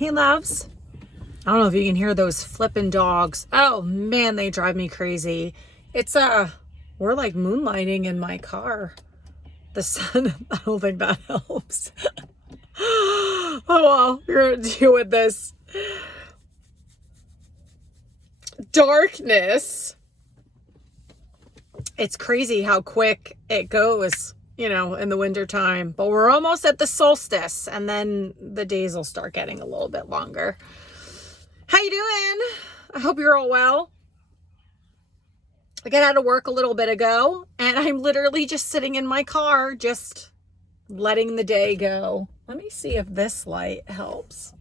Hey, loves. I don't know if you can hear those flipping dogs. Oh man, they drive me crazy. It's we're like moonlighting in my car. The sun, I don't think that helps. Oh well, you're gonna deal with this darkness. It's crazy how quick it goes, in the wintertime. But we're almost at the solstice, and then the days will start getting a little bit longer. How you doing? I hope you're all well. I got out of work a little bit ago, and I'm literally just sitting in my car, just letting the day go. Let me see if this light helps.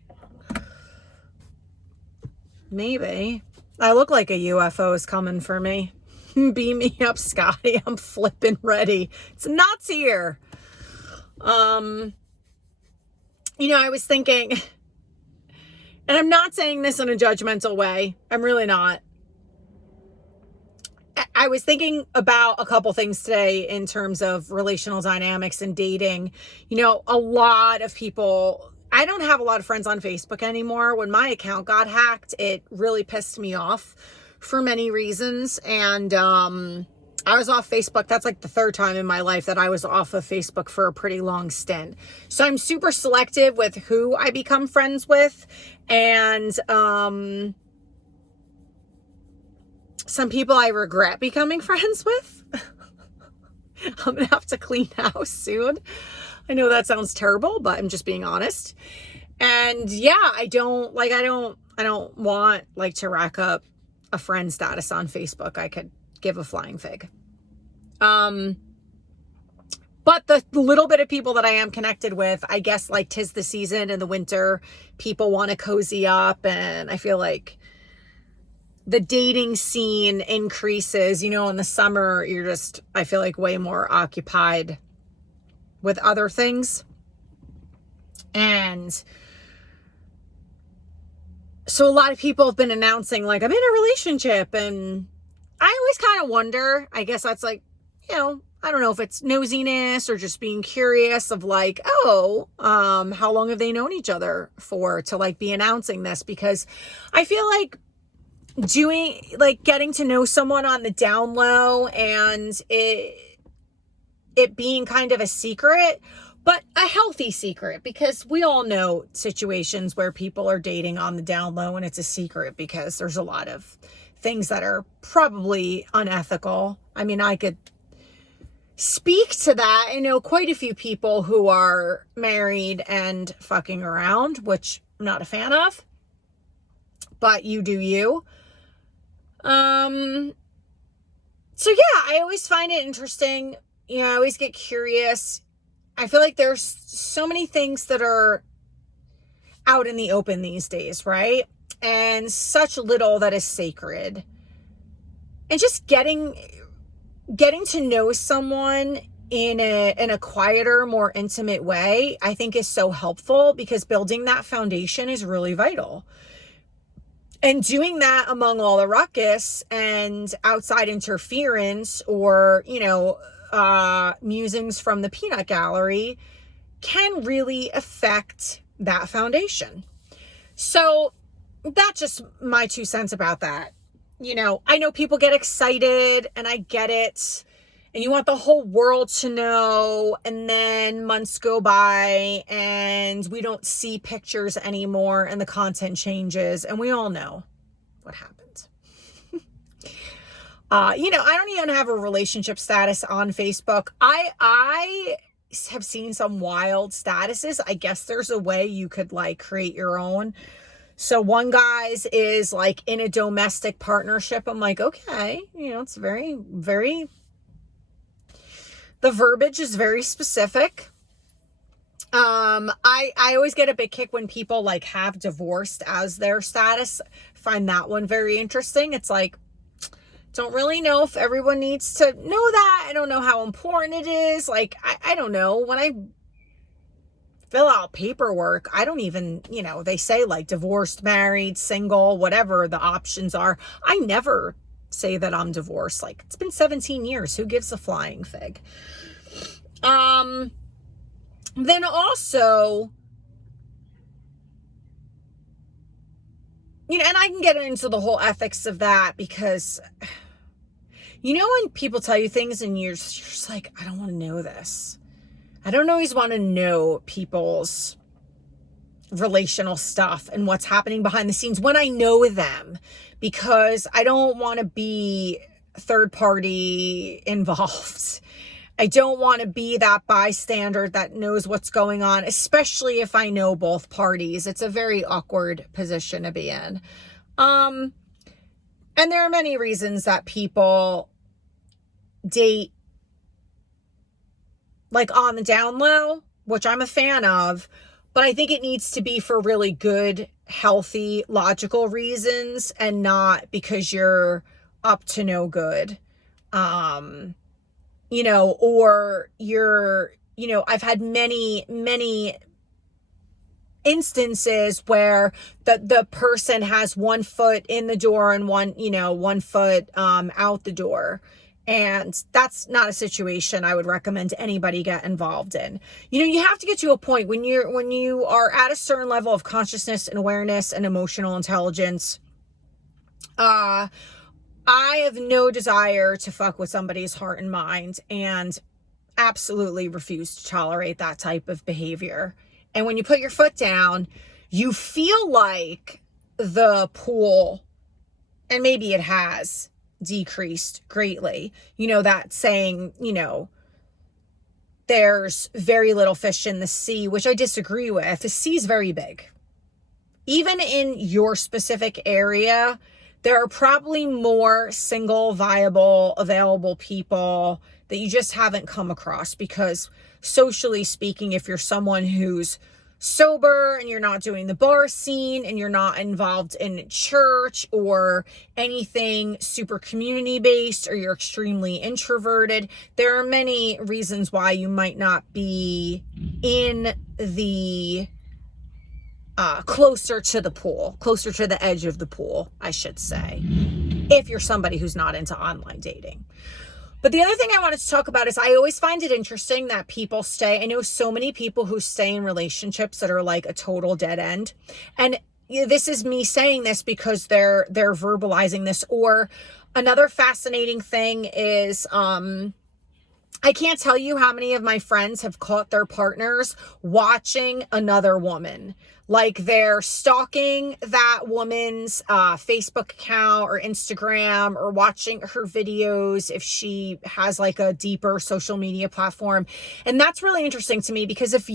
Maybe. I look like a UFO is coming for me. Beam me up, Scotty. I'm flipping ready. It's nuts here. I was thinking, and I'm not saying this in a judgmental way. I'm really not. I was thinking about a couple things today in terms of relational dynamics and dating. A lot of people, I don't have a lot of friends on Facebook anymore. When my account got hacked, it really pissed me off for many reasons. And I was off Facebook. That's like the third time in my life that I was off of Facebook for a pretty long stint. So I'm super selective with who I become friends with. And some people I regret becoming friends with. I'm gonna have to clean house soon. I know that sounds terrible, but I'm just being honest. And yeah, I don't want to rack up a friend status on Facebook. I could give a flying fig. But the little bit of people that I am connected with, I guess like 'tis the season in the winter, people want to cozy up, and I feel like the dating scene increases. In the summer, I feel like way more occupied with other things. And so a lot of people have been announcing like, I'm in a relationship, and I always kind of wonder, I guess that's like, I don't know if it's nosiness or just being curious of like, how long have they known each other for to like be announcing this? Because I feel like getting to know someone on the down low and it being kind of a secret, but a healthy secret, because we all know situations where people are dating on the down low and it's a secret because there's a lot of things that are probably unethical. I mean, I could speak to that. I know quite a few people who are married and fucking around, which I'm not a fan of, but you do you. So yeah, I always find it interesting. I always get curious. I feel like there's so many things that are out in the open these days, right? And such little that is sacred. And just getting to know someone in a quieter, more intimate way, I think is so helpful, because building that foundation is really vital. And doing that among all the ruckus and outside interference or, musings from the peanut gallery can really affect that foundation. So that's just my 2 cents about that. I know people get excited, and I get it. And you want the whole world to know, and then months go by and we don't see pictures anymore and the content changes, and we all know what happens. I don't even have a relationship status on Facebook. I have seen some wild statuses. I guess there's a way you could like create your own. So one guy's is like in a domestic partnership. I'm like, okay, it's very, very, the verbiage is very specific. I always get a big kick when people like have divorced as their status. Find that one very interesting. It's like, don't really know if everyone needs to know that. I don't know how important it is. Like, I don't know. When I fill out paperwork, I don't even, they say like divorced, married, single, whatever the options are. I never say that I'm divorced. Like, it's been 17 years. Who gives a flying fig? Then also, and I can get into the whole ethics of that because, when people tell you things and you're just like, I don't want to know this. I don't always want to know people's relational stuff and what's happening behind the scenes when I know them, because I don't want to be third party involved. I don't want to be that bystander that knows what's going on, especially if I know both parties. It's a very awkward position to be in. And there are many reasons that people date like on the down low, which I'm a fan of, but I think it needs to be for really good, healthy, logical reasons and not because you're up to no good. Or you're, I've had many instances where the person has one foot in the door and one foot out the door. And that's not a situation I would recommend anybody get involved in. You have to get to a point when you are at a certain level of consciousness and awareness and emotional intelligence. I have no desire to fuck with somebody's heart and mind, and absolutely refuse to tolerate that type of behavior. And when you put your foot down, you feel like the pool, and maybe it has decreased greatly. That saying, there's very little fish in the sea, which I disagree with. The sea is very big. Even in your specific area, there are probably more single, viable, available people that you just haven't come across, because socially speaking, if you're someone who's sober and you're not doing the bar scene and you're not involved in church or anything super community based, or you're extremely introverted, there are many reasons why you might not be in the closer to the edge of the pool, I should say, if you're somebody who's not into online dating. But the other thing I wanted to talk about is I always find it interesting that people stay. I know so many people who stay in relationships that are like a total dead end. And this is me saying this because they're verbalizing this. Or another fascinating thing is, I can't tell you how many of my friends have caught their partners watching another woman. Like they're stalking that woman's Facebook account or Instagram, or watching her videos if she has like a deeper social media platform. And that's really interesting to me, because there's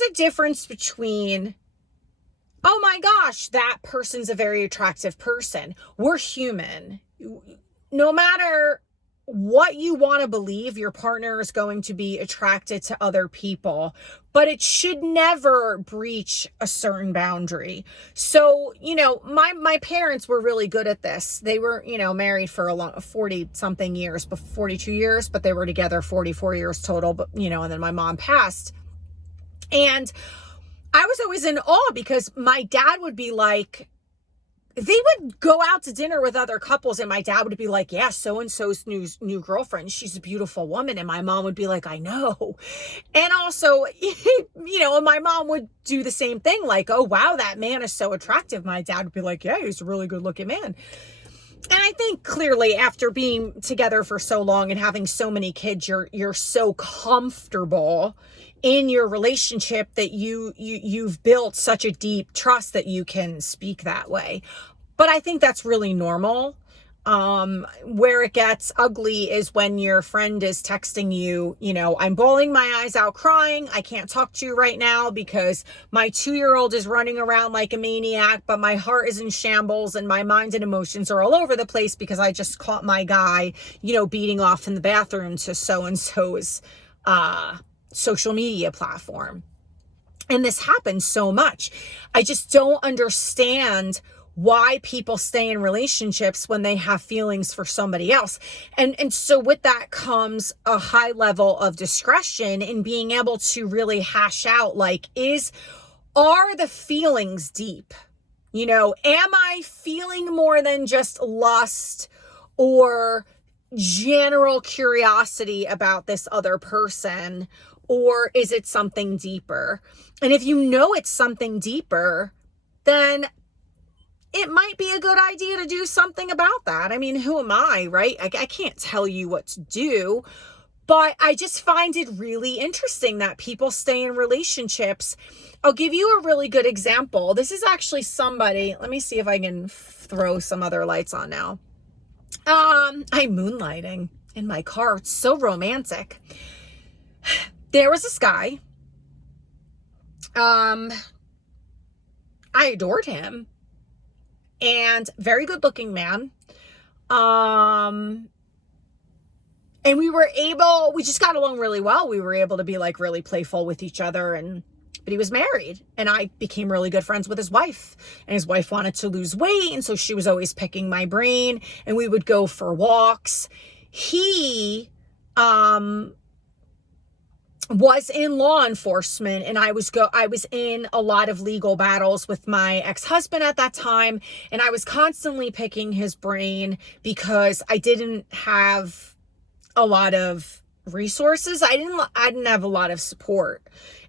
a difference between, oh my gosh, that person's a very attractive person. We're human. No matter what you want to believe, your partner is going to be attracted to other people, but it should never breach a certain boundary. So, my parents were really good at this. They were, married for 40 something years, 42 years, but they were together 44 years total, but, and then my mom passed. And I was always in awe because my dad would be like, they would go out to dinner with other couples and my dad would be like, yeah, so-and-so's new girlfriend, she's a beautiful woman. And my mom would be like, I know. And also, and my mom would do the same thing. Like, oh, wow, that man is so attractive. My dad would be like, yeah, he's a really good looking man. And I think clearly after being together for so long and having so many kids, you're so comfortable in your relationship that you've built such a deep trust that you can speak that way. But I think that's really normal. Where it gets ugly is when your friend is texting you, I'm bawling my eyes out crying. I can't talk to you right now because my 2-year-old is running around like a maniac, but my heart is in shambles and my mind and emotions are all over the place because I just caught my guy, beating off in the bathroom to so-and-so's, social media platform. And this happens so much. I just don't understand why people stay in relationships when they have feelings for somebody else. And so with that comes a high level of discretion in being able to really hash out, like, are the feelings deep? Am I feeling more than just lust or general curiosity about this other person? Or is it something deeper? And if it's something deeper, then it might be a good idea to do something about that. I mean, who am I, right? I can't tell you what to do, but I just find it really interesting that people stay in relationships. I'll give you a really good example. This is actually somebody, let me see if I can throw some other lights on now. I'm moonlighting in my car. It's so romantic. There was this guy. I adored him. And very good looking man. And we just got along really well. We were able to be like really playful with each other, but he was married, and I became really good friends with his wife, and his wife wanted to lose weight. And so she was always picking my brain, and we would go for walks. He, was in law enforcement, and I was in a lot of legal battles with my ex-husband at that time, and I was constantly picking his brain because I didn't have a lot of resources. I didn't have a lot of support,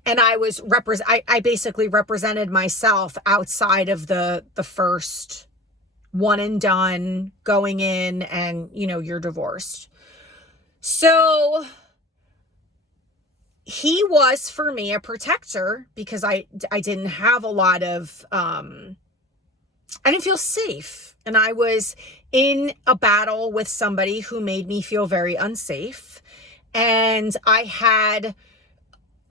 and I basically represented myself outside of the first one and done, going in and you're divorced. So he was for me a protector because I didn't have a lot of, I didn't feel safe. And I was in a battle with somebody who made me feel very unsafe. And I had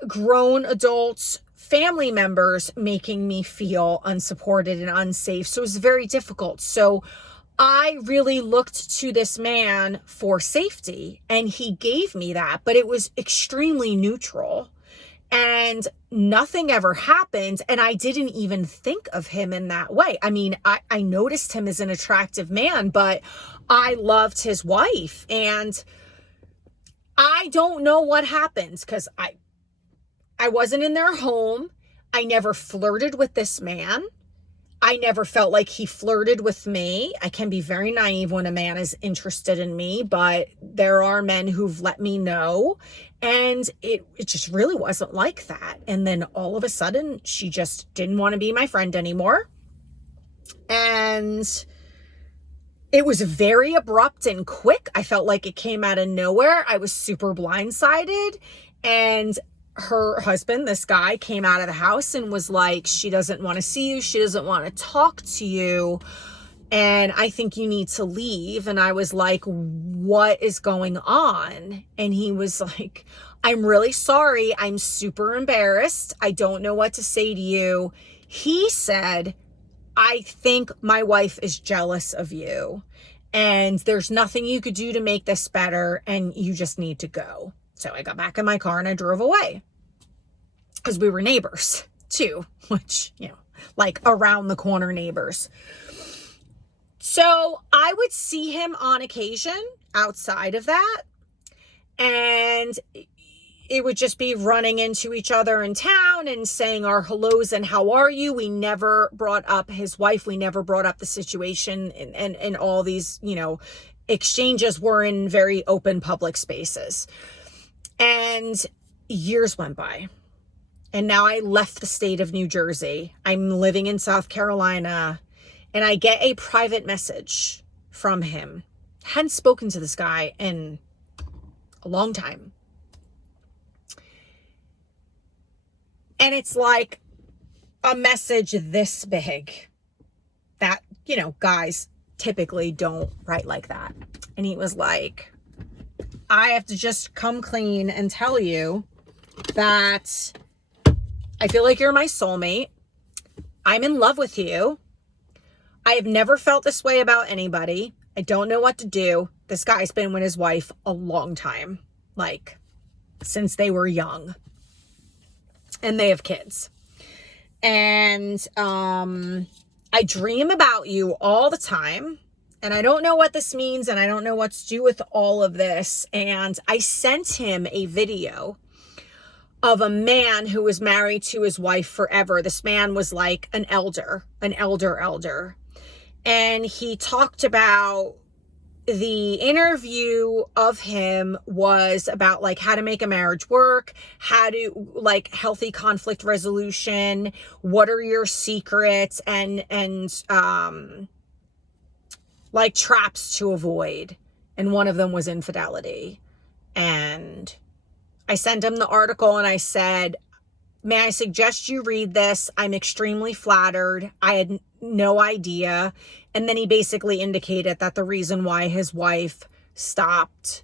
grown adults, family members making me feel unsupported and unsafe. So it was very difficult. So I really looked to this man for safety, and he gave me that, but it was extremely neutral, and nothing ever happened. And I didn't even think of him in that way. I mean, I noticed him as an attractive man, but I loved his wife, and I don't know what happened because I wasn't in their home. I never flirted with this man. I never felt like he flirted with me. I can be very naive when a man is interested in me, but there are men who've let me know, and it just really wasn't like that. And then all of a sudden, she just didn't want to be my friend anymore. And it was very abrupt and quick. I felt like it came out of nowhere. I was super blindsided, and her husband, this guy, came out of the house and was like, she doesn't want to see you. She doesn't want to talk to you. And I think you need to leave. And I was like, what is going on? And he was like, I'm really sorry. I'm super embarrassed. I don't know what to say to you. He said, I think my wife is jealous of you, and there's nothing you could do to make this better, and you just need to go. So I got back in my car and I drove away, because we were neighbors too, which, like around the corner neighbors. So I would see him on occasion outside of that, and it would just be running into each other in town and saying our hellos and how are you. We never brought up his wife. We never brought up the situation, and all these, exchanges were in very open public spaces. And years went by, and now I left the state of New Jersey. I'm living in South Carolina, and I get a private message from him. Hadn't spoken to this guy in a long time. And it's like a message this big that, guys typically don't write like that. And he was like, I have to just come clean and tell you that I feel like you're my soulmate. I'm in love with you. I have never felt this way about anybody. I don't know what to do. This guy's been with his wife a long time, like since they were young, and they have kids. And I dream about you all the time. And I don't know what this means, and I don't know what to do with all of this. And I sent him a video of a man who was married to his wife forever. This man was like an elder. And he talked about the interview of him was about like how to make a marriage work, how to like healthy conflict resolution, what are your secrets, and like traps to avoid. And one of them was infidelity. And I sent him the article and I said, may I suggest you read this? I'm extremely flattered. I had no idea. And then he basically indicated that the reason why his wife stopped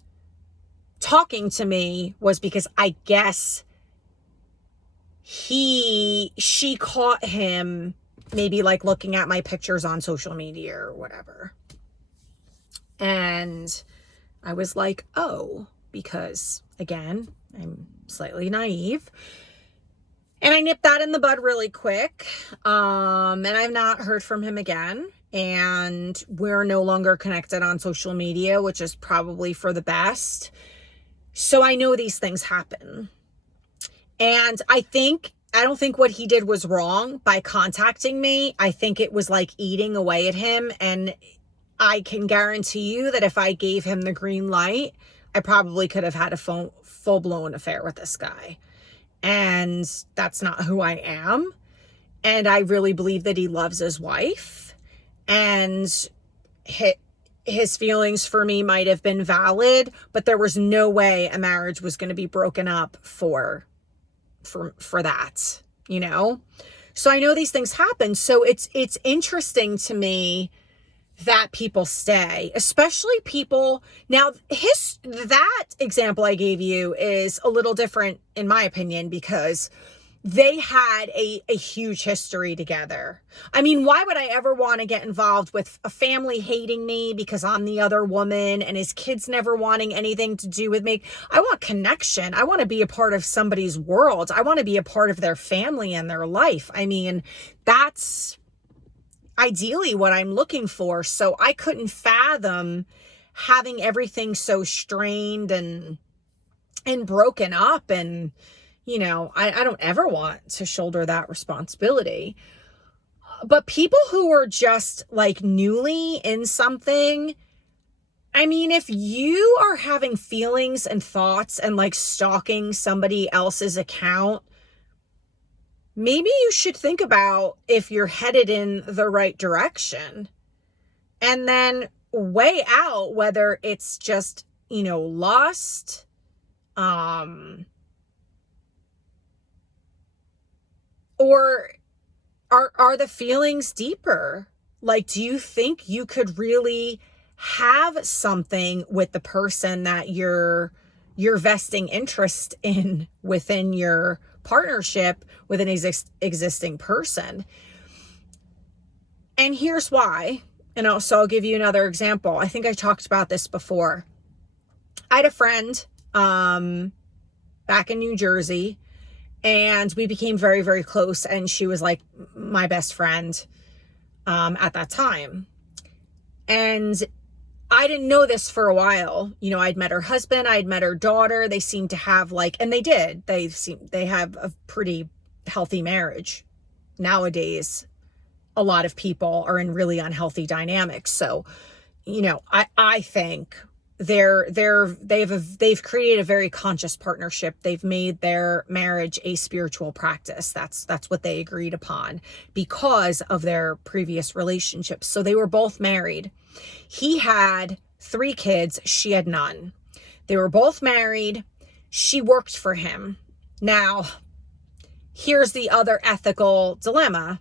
talking to me was because I guess she caught him maybe like looking at my pictures on social media or whatever. And I was like, oh, because again, I'm slightly naive. And I nipped that in the bud really quick. And I've not heard from him again. And we're no longer connected on social media, which is probably for the best. So I know these things happen. And I don't think what he did was wrong by contacting me. I think it was like eating away at him. And I can guarantee you that if I gave him the green light, I probably could have had a full-blown affair with this guy. And that's not who I am. And I really believe that he loves his wife. And his feelings for me might have been valid, but there was no way a marriage was going to be broken up for that, you know? So I know these things happen. So it's interesting to me that people stay, especially people. Now, that example I gave you is a little different in my opinion because they had a huge history together. I mean, why would I ever want to get involved with a family hating me because I'm the other woman and his kids never wanting anything to do with me? I want connection. I want to be a part of somebody's world. I want to be a part of their family and their life. I mean, that's ideally what I'm looking for. So I couldn't fathom having everything so strained and broken up. And, you know, I don't ever want to shoulder that responsibility. But people who are just like newly in something, I mean, if you are having feelings and thoughts and like stalking somebody else's account, maybe you should think about if you're headed in the right direction and then weigh out whether it's just, you know, lust, or are the feelings deeper? Like, do you think you could really have something with the person that you're vesting interest in within your partnership with an existing person? And here's why. And also I'll give you another example. I think I talked about this before. I had a friend back in New Jersey, and we became very, very close. And she was like my best friend at that time. And I didn't know this for a while. You know, I'd met her husband, I'd met her daughter. They seemed to have like, and they did, they have a pretty healthy marriage. Nowadays, a lot of people are in really unhealthy dynamics. So, you know, I think they've created a very conscious partnership. They've made their marriage a spiritual practice. That's what they agreed upon because of their previous relationships. So they were both married. He had 3 kids. She had none. They were both married. She worked for him. Now, here's the other ethical dilemma.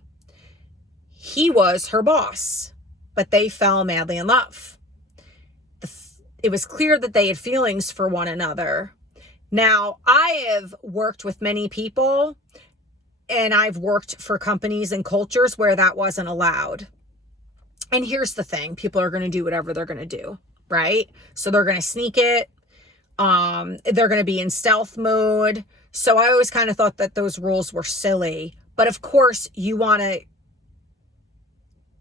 He was her boss, but they fell madly in love. It was clear that they had feelings for one another. Now, I have worked with many people, and I've worked for companies and cultures where that wasn't allowed. And here's the thing. People are going to do whatever they're going to do, right? So they're going to sneak it. They're going to be in stealth mode. So I always kind of thought that those rules were silly. But of course, you want to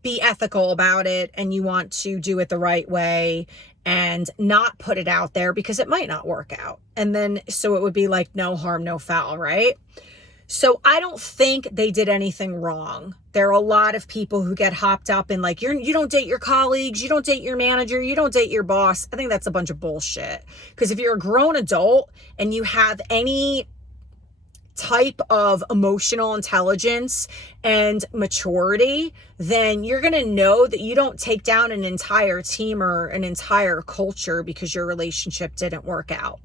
be ethical about it, and you want to do it the right way and not put it out there because it might not work out. And then, so it would be like no harm, no foul, right? So I don't think they did anything wrong. There are a lot of people who get hopped up in like, you don't date your colleagues, you don't date your manager, you don't date your boss. I think that's a bunch of bullshit. Because if you're a grown adult and you have any type of emotional intelligence and maturity, then you're going to know that you don't take down an entire team or an entire culture because your relationship didn't work out.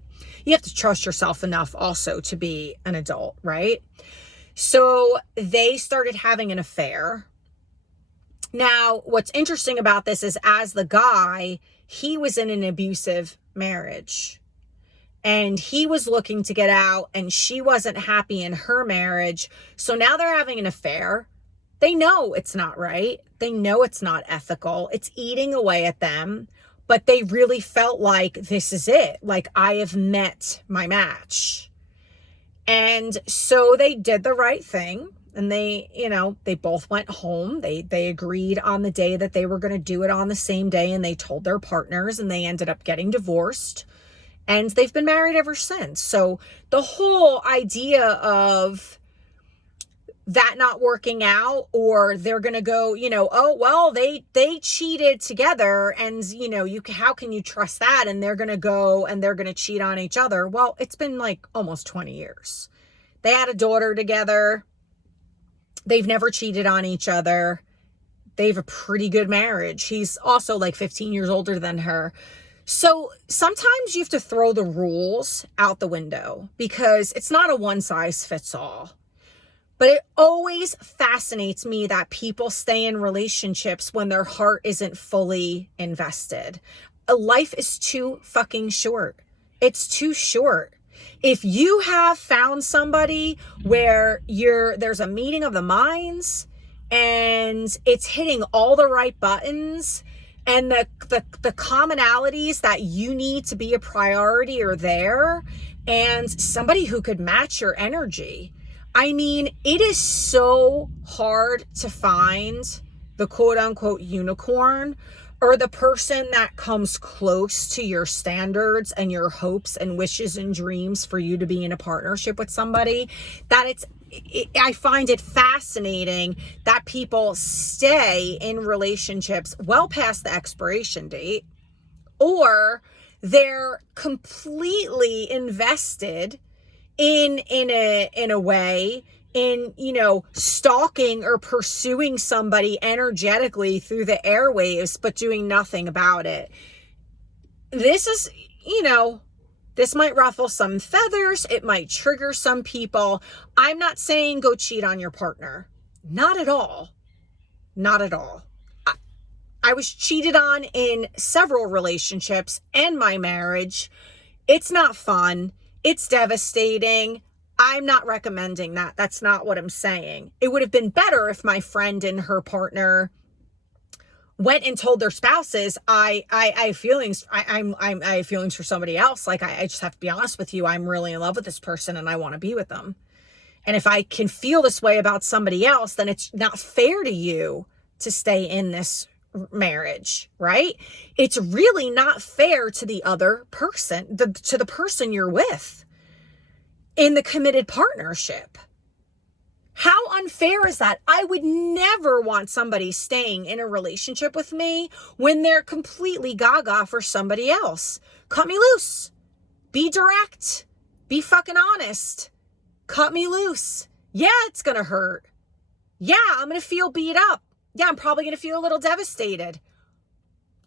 You have to trust yourself enough also to be an adult, right? So they started having an affair. Now, what's interesting about this is as the guy, he was in an abusive marriage and he was looking to get out and she wasn't happy in her marriage. So now they're having an affair. They know it's not right. They know it's not ethical. It's eating away at them. But they really felt like this is it. Like I have met my match. And so they did the right thing. And they both went home. They agreed on the day that they were going to do it on the same day. And they told their partners and they ended up getting divorced. And they've been married ever since. So the whole idea of that not working out, or they're going to go, oh, well, they cheated together and, how can you trust that? And they're going to go and they're going to cheat on each other. Well, it's been like almost 20 years. They had a daughter together. They've never cheated on each other. They have a pretty good marriage. He's also like 15 years older than her. So sometimes you have to throw the rules out the window because it's not a one size fits all. But it always fascinates me that people stay in relationships when their heart isn't fully invested. Life is too fucking short. It's too short. If you have found somebody where there's a meeting of the minds and it's hitting all the right buttons and the commonalities that you need to be a priority are there, and somebody who could match your energy. I mean, it is so hard to find the quote unquote unicorn or the person that comes close to your standards and your hopes and wishes and dreams for you to be in a partnership with somebody, that I find it fascinating that people stay in relationships well past the expiration date, or they're completely invested in a way in, stalking or pursuing somebody energetically through the airwaves, but doing nothing about it. This is, this might ruffle some feathers. It might trigger some people. I'm not saying go cheat on your partner. Not at all. Not at all. I was cheated on in several relationships and my marriage. It's not fun. It's devastating. I'm not recommending that. That's not what I'm saying. It would have been better if my friend and her partner went and told their spouses, I have feelings. I have feelings for somebody else. Like, I just have to be honest with you. I'm really in love with this person and I want to be with them. And if I can feel this way about somebody else, then it's not fair to you to stay in this marriage, right? It's really not fair to the other person, to the person you're with in the committed partnership. How unfair is that? I would never want somebody staying in a relationship with me when they're completely gaga for somebody else. Cut me loose. Be direct. Be fucking honest. Cut me loose. Yeah, it's gonna hurt. Yeah, I'm gonna feel beat up. Yeah, I'm probably going to feel a little devastated.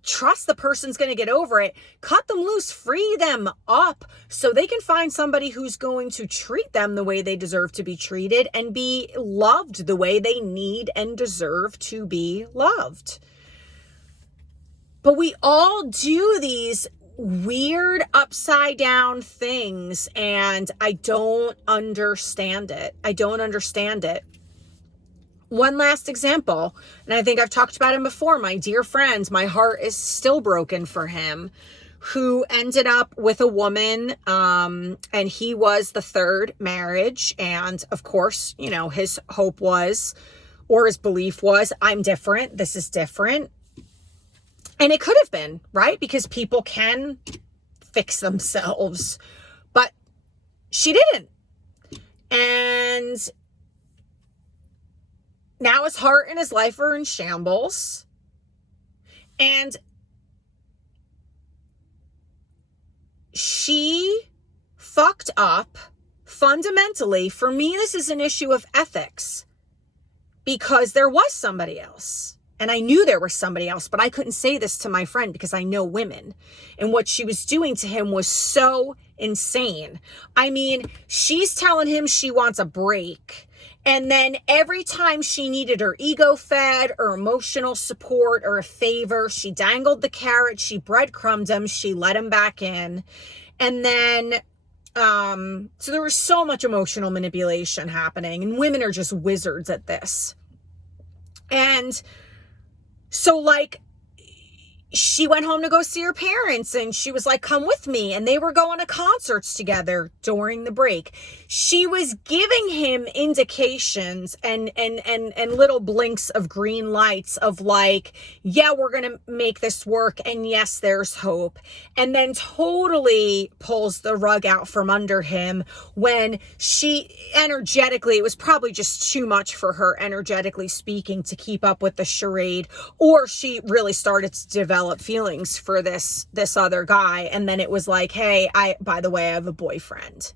Trust the person's going to get over it. Cut them loose, free them up so they can find somebody who's going to treat them the way they deserve to be treated and be loved the way they need and deserve to be loved. But we all do these weird upside down things and I don't understand it. I don't understand it. One last example, and I think I've talked about him before, my dear friend, my heart is still broken for him, who ended up with a woman, and he was the third marriage. And of course, his hope was, or his belief was, I'm different. This is different. And it could have been, right? Because people can fix themselves, but she didn't. And now his heart and his life are in shambles. And she fucked up fundamentally. For me, this is an issue of ethics, because there was somebody else. And I knew there was somebody else, but I couldn't say this to my friend because I know women. And what she was doing to him was so insane. I mean, she's telling him she wants a break. And then every time she needed her ego fed or emotional support or a favor, she dangled the carrot, she breadcrumbed him, she let him back in. And then, so there was so much emotional manipulation happening, and women are just wizards at this. And so, like, she went home to go see her parents, and she was like, come with me. And they were going to concerts together during the break. She was giving him indications and little blinks of green lights of like, yeah, we're going to make this work. And yes, there's hope. And then totally pulls the rug out from under him when she energetically, it was probably just too much for her, energetically speaking, to keep up with the charade, or she really started to develop feelings for this other guy. And then it was like, hey, by the way, I have a boyfriend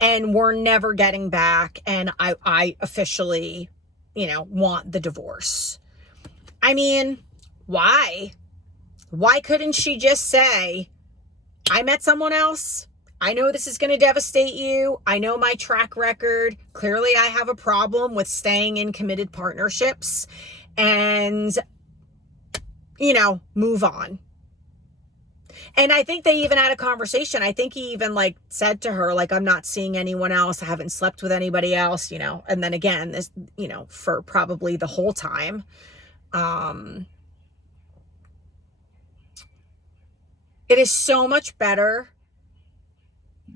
and we're never getting back. And I officially, want the divorce. I mean, why couldn't she just say, I met someone else. I know this is going to devastate you. I know my track record. Clearly I have a problem with staying in committed partnerships, and move on. And I think they even had a conversation. I think he even said to her, I'm not seeing anyone else. I haven't slept with anybody else, and then again, this, for probably the whole time. It is so much better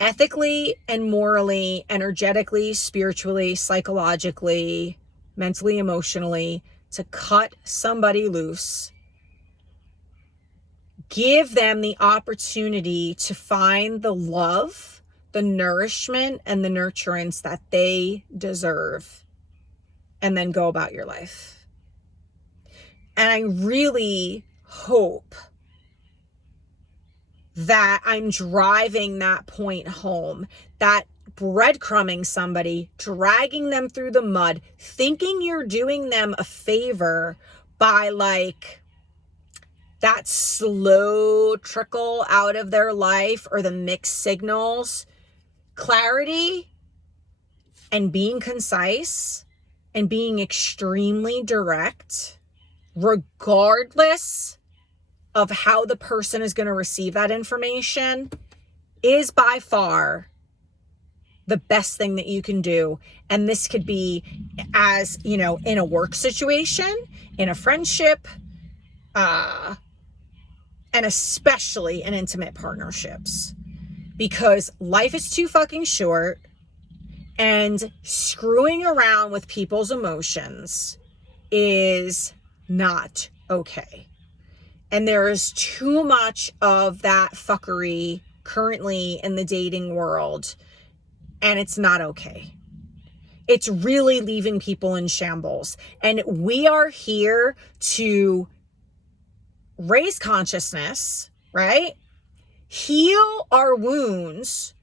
ethically and morally, energetically, spiritually, psychologically, mentally, emotionally, to cut somebody loose. Give them the opportunity to find the love, the nourishment, and the nurturance that they deserve, and then go about your life. And I really hope that I'm driving that point home, that breadcrumbing somebody, dragging them through the mud, thinking you're doing them a favor by that slow trickle out of their life or the mixed signals, clarity and being concise and being extremely direct, regardless of how the person is going to receive that information, is by far the best thing that you can do. And this could be as, in a work situation, in a friendship, and especially in intimate partnerships, because life is too fucking short, and screwing around with people's emotions is not okay. And there is too much of that fuckery currently in the dating world, and it's not okay. It's really leaving people in shambles. And we are here to raise consciousness, right? Heal our wounds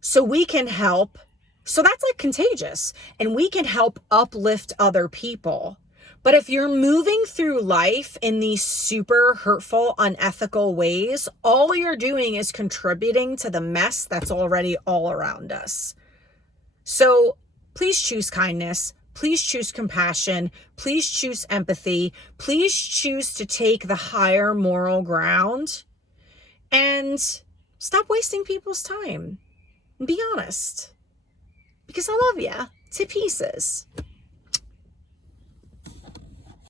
so we can help. So that's contagious, and we can help uplift other people. But if you're moving through life in these super hurtful, unethical ways, all you're doing is contributing to the mess that's already all around us. So please choose kindness. Please choose compassion. Please choose empathy. Please choose to take the higher moral ground and stop wasting people's time. And be honest. Because I love you to pieces.